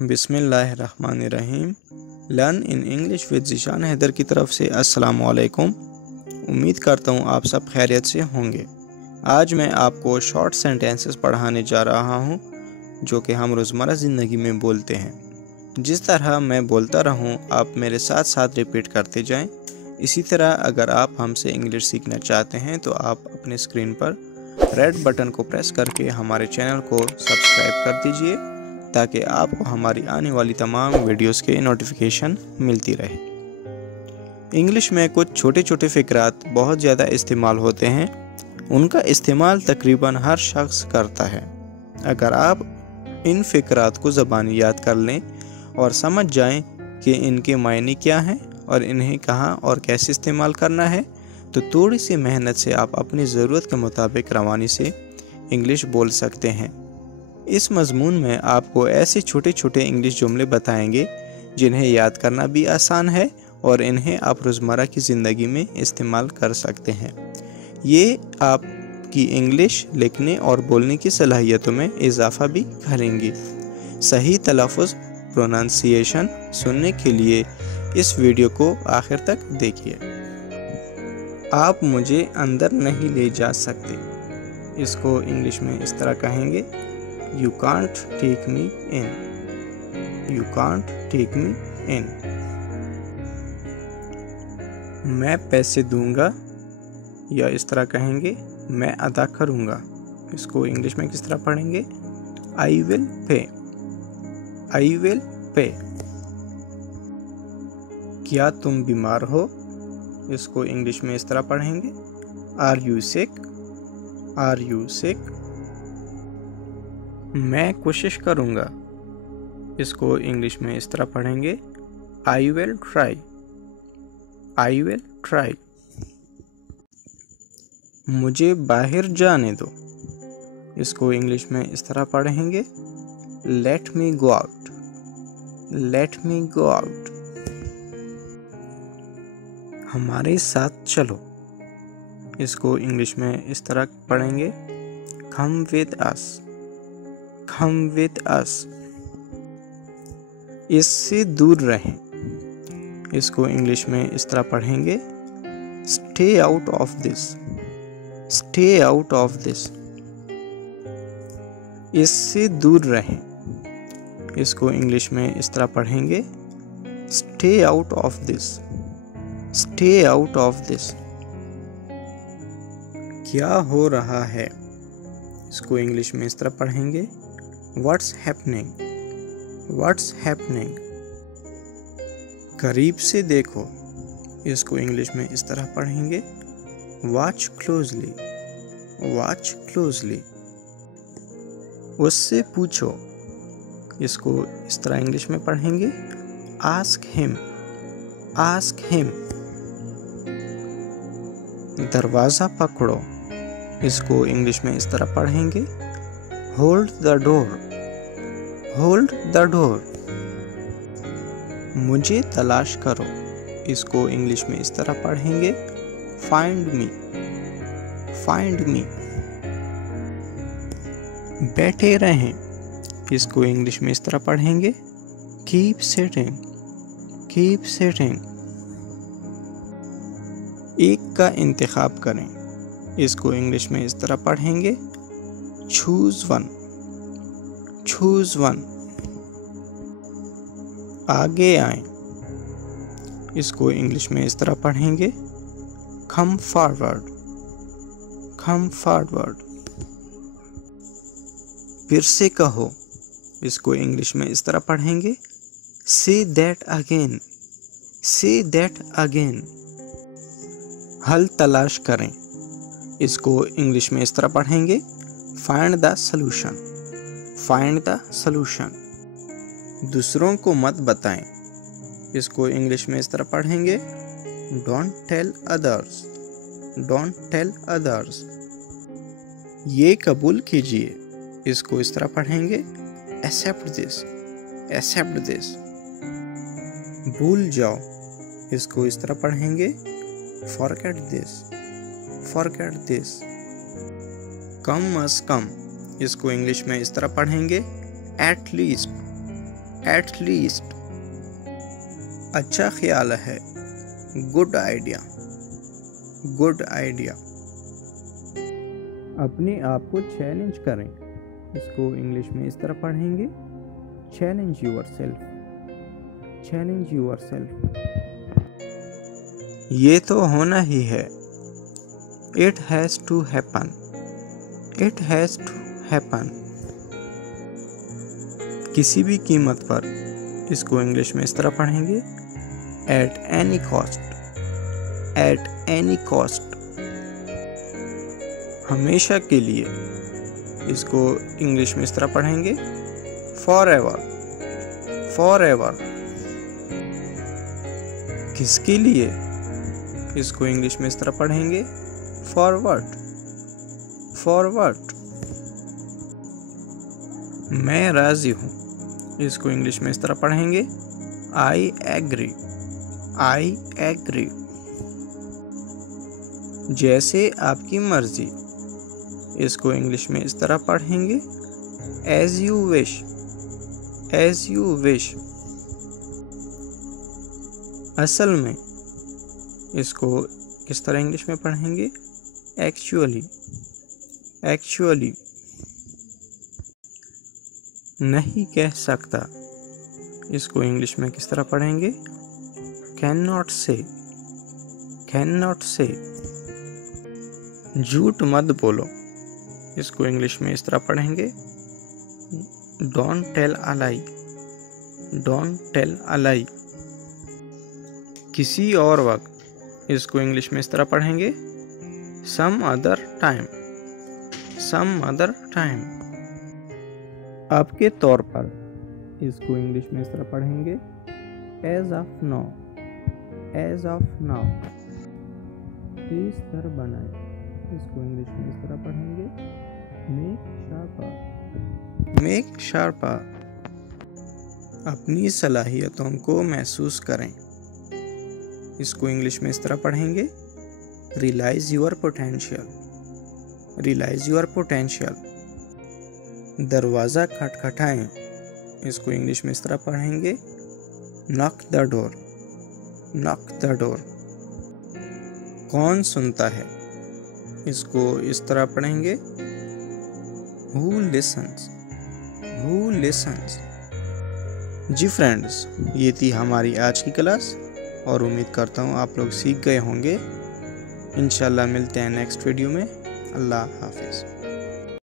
बिस्मिल्लाहिर्रहमानिर्रहीम। Learn in English with Zeeshan Haider की तरफ से अस्सलाम वालेकुम। उम्मीद करता हूँ आप सब खैरियत से होंगे। आज मैं आपको शॉर्ट सेंटेंसेस पढ़ाने जा रहा हूँ जो कि हम रोज़मर्रा ज़िंदगी में बोलते हैं। जिस तरह मैं बोलता रहूँ आप मेरे साथ साथ रिपीट करते जाएं। इसी तरह अगर आप हमसे इंग्लिश सीखना चाहते हैं तो आप अपने स्क्रीन पर रेड बटन को प्रेस करके हमारे चैनल को सब्सक्राइब कर दीजिए ताकि आपको हमारी आने वाली तमाम वीडियोस के नोटिफिकेशन मिलती रहे। इंग्लिश में कुछ छोटे छोटे फ़िक्रात बहुत ज़्यादा इस्तेमाल होते हैं। उनका इस्तेमाल तकरीबन हर शख्स करता है। अगर आप इन फ़िक्रात को ज़बानी याद कर लें और समझ जाएं कि इनके मायने क्या हैं और इन्हें कहाँ और कैसे इस्तेमाल करना है तो थोड़ी सी मेहनत से आप अपनी ज़रूरत के मुताबिक रवानी से इंग्लिश बोल सकते हैं। इस मज़मून में आपको ऐसे छोटे छोटे इंग्लिश जुमले बताएंगे जिन्हें याद करना भी आसान है और इन्हें आप रोज़मर्रा की ज़िंदगी में इस्तेमाल कर सकते हैं। ये आपकी इंग्लिश लिखने और बोलने की सलाहियतों में इजाफ़ा भी करेंगी। सही तलफ़्फ़ुज़ प्रोनाउंसिएशन सुनने के लिए इस वीडियो को आखिर तक देखिए। आप मुझे अंदर नहीं ले जा सकते। इसको इंग्लिश में इस तरह कहेंगे, You can't take me in. You can't take me in. मैं पैसे दूंगा या इस तरह कहेंगे मैं अदा करूंगा। इसको इंग्लिश में किस तरह पढ़ेंगे? I will pay. I will pay. क्या तुम बीमार हो? इसको इंग्लिश में इस तरह पढ़ेंगे Are you sick? Are you sick? मैं कोशिश करूँगा। इसको इंग्लिश में इस तरह पढ़ेंगे I will try. I will try. मुझे बाहर जाने दो। इसको इंग्लिश में इस तरह पढ़ेंगे Let me go out. Let me go out. हमारे साथ चलो। इसको इंग्लिश में इस तरह पढ़ेंगे Come with us. Come with us. इससे दूर रहें। इसको इंग्लिश में इस तरह पढ़ेंगे Stay out of this. Stay out of this. इससे दूर रहें। इसको इंग्लिश में इस तरह पढ़ेंगे Stay out of this. Stay out of this. क्या हो रहा है? इसको इंग्लिश में इस तरह पढ़ेंगे What's happening? What's happening? करीब से देखो। इसको इंग्लिश में इस तरह पढ़ेंगे Watch closely. Watch closely. उससे पूछो। इसको इस तरह इंग्लिश में पढ़ेंगे Ask him. Ask him. दरवाज़ा पकड़ो। इसको इंग्लिश में इस तरह पढ़ेंगे Hold the door. Hold the door. मुझे तलाश करो। इसको इंग्लिश में इस तरह पढ़ेंगे Find me. Find me. बैठे रहें। इसको इंग्लिश में इस तरह पढ़ेंगे Keep sitting. Keep sitting. एक का इंतखाब करें। इसको इंग्लिश में इस तरह पढ़ेंगे Choose one. Choose one. आगे आएं। इसको इंग्लिश में इस तरह पढ़ेंगे Come forward. Come forward. फिर से कहो। इसको इंग्लिश में इस तरह पढ़ेंगे Say that again. Say that again. हल तलाश करें। इसको इंग्लिश में इस तरह पढ़ेंगे Find the solution. Find the solution. दूसरों को मत बताएं। इसको इंग्लिश में इस तरह पढ़ेंगे Don't tell others. Don't tell others. ये कबूल कीजिए। इसको इस तरह पढ़ेंगे Accept this. Accept this. भूल जाओ। इसको इस तरह पढ़ेंगे Forget this. Forget this. कम अज़ कम। इसको इंग्लिश में इस तरह पढ़ेंगे at least. एट लीस्ट, अच्छा ख्याल है, गुड आइडिया, गुड आइडिया। अपने आप को चैलेंज करें, इसको इंग्लिश में इस तरह पढ़ेंगे, चैलेंज योरसेल्फ, चैलेंज योरसेल्फ। ये तो होना ही है, it has to happen, it has to happen. किसी भी कीमत पर, इसको इंग्लिश में इस तरह पढ़ेंगे, at any cost, at any cost. हमेशा के लिए, इसको इंग्लिश में इस तरह पढ़ेंगे, फॉर एवर, फॉर एवर। किसके लिए, इसको इंग्लिश में इस तरह पढ़ेंगे, फॉरवर्ड, फॉरवर्ड। मैं राजी हूं, इसको इंग्लिश में इस तरह पढ़ेंगे, आई एग्री, आई एग्री। जैसे आपकी मर्जी, इसको इंग्लिश में इस तरह पढ़ेंगे, as you wish, as you wish. असल में, इसको किस तरह इंग्लिश में पढ़ेंगे, एक्चुअली, एक्चुअली। नहीं कह सकता, इसको इंग्लिश में किस तरह पढ़ेंगे, कैन नॉट से, कैन नॉट से। झूठ मत बोलो, इसको इंग्लिश में इस तरह पढ़ेंगे, don't tell a lie, don't tell a lie. किसी और वक्त, इसको इंग्लिश में इस तरह पढ़ेंगे, some other time, some other time. आपके तौर पर, इसको इंग्लिश में इस तरह पढ़ेंगे, as of now, as of now. तेज तर बनाए, इसको इंग्लिश में इस तरह पढ़ेंगे, मेक शार्पर, मेक शार्पर। अपनी सलाहियतों को महसूस करें, इसको इंग्लिश में इस तरह पढ़ेंगे, realize your potential, realize your potential. दरवाज़ा खटखटाएं, इसको इंग्लिश में इस तरह पढ़ेंगे, knock the door, knock the door. कौन सुनता है, इसको इस तरह पढ़ेंगे, हु लिसन्स, हु लिसन्स। जी फ्रेंड्स, ये थी हमारी आज की क्लास और उम्मीद करता हूँ आप लोग सीख गए होंगे। इंशाल्लाह मिलते हैं नेक्स्ट वीडियो में। अल्लाह हाफिज़।